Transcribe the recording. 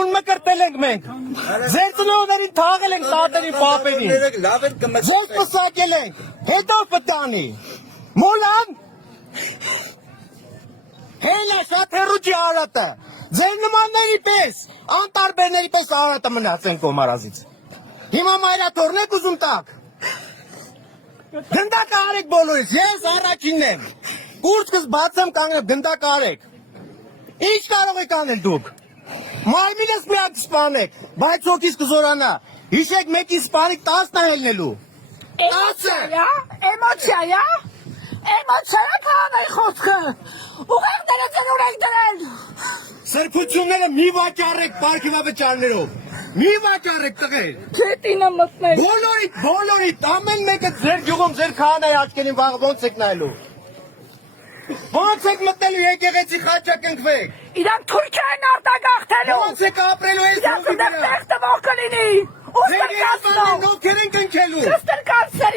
խունմը կրտել ենք մենք։ Ձեր ծնողներին թաղել ենք տատերին, պապերին։ Ձեզ պսակել ենք, հետո պտանի։ Մոլան։ Հելա շատ հեռու չի Արարատը։ Ձեր նմանների պես, անտարբերների պես Արարատը մնացեն կոմարազից։ Հիմա մայրաթորն եք ուզում տակ։ Գնդակ արեք բոլորից, ես առաջինն եմ։ Կուրծքս բացեմ կանգնեմ, գնդակ արեք։ Ինչ կարող եք անել դուք։ Մարմինս միակ սպանեք, բայց ոտից կզորանա։ Հիշեք մեկի սպանիկ 10 նահելնելու։ 10-ը։ Էմոցիա, էմոցիա կանել խոսքը։ Ուղեղ դրեցել ունենք դրել։ Սրբությունները մի վաճառեք պարքիվավճարներով։ Մի վաճառեք տղեր։ Չետինը մտնել։ Բոլորիդ, ամեն մեկը ձեր գյուղում ձեր քահանայի աչքերին վաղ ոնց եք նայելու։ Ոնց եք մտնելու եկեղեցի խաչա կնքվեք։ Իրանք Թուրքիա են արտագաղթելու։ Ոնց եք ապրելու այս Իրանք հողի վրա։ տեղ տվող կլինի։ Ուստր կացնող։ Ովքեր են կնքելու։ Կստր կացնելու։